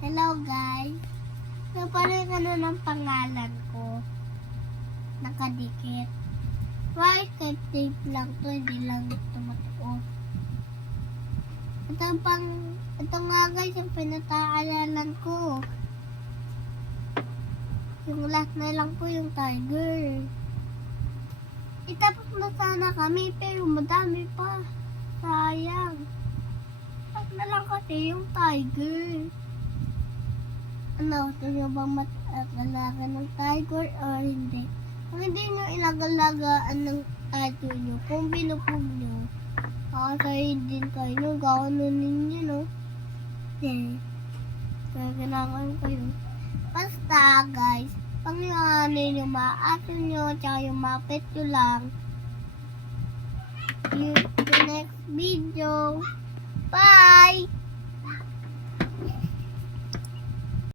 Hello guys. So, parang ng pangalan ko. Nakadikit. Why tape lang to, hindi lang tumatuo. Ito nga guys, yung pinataalalan ko. Yung last na lang po yung tiger. Itapos na sana kami, pero madami pa. Sayang. Tapos na lang kasi yung tiger. Gusto nyo bang matalaga ng tiger or hindi? Kung hindi nyo ilagalagaan ng tiger nyo, kung binupog nyo, kakasayin din kayo, gano'n ninyo, no? Kaya kailangan kayo. Basta, guys, pangyayanin yung maaso nyo, tsaka yung mapet nyo lang. See you in the next video. Bye!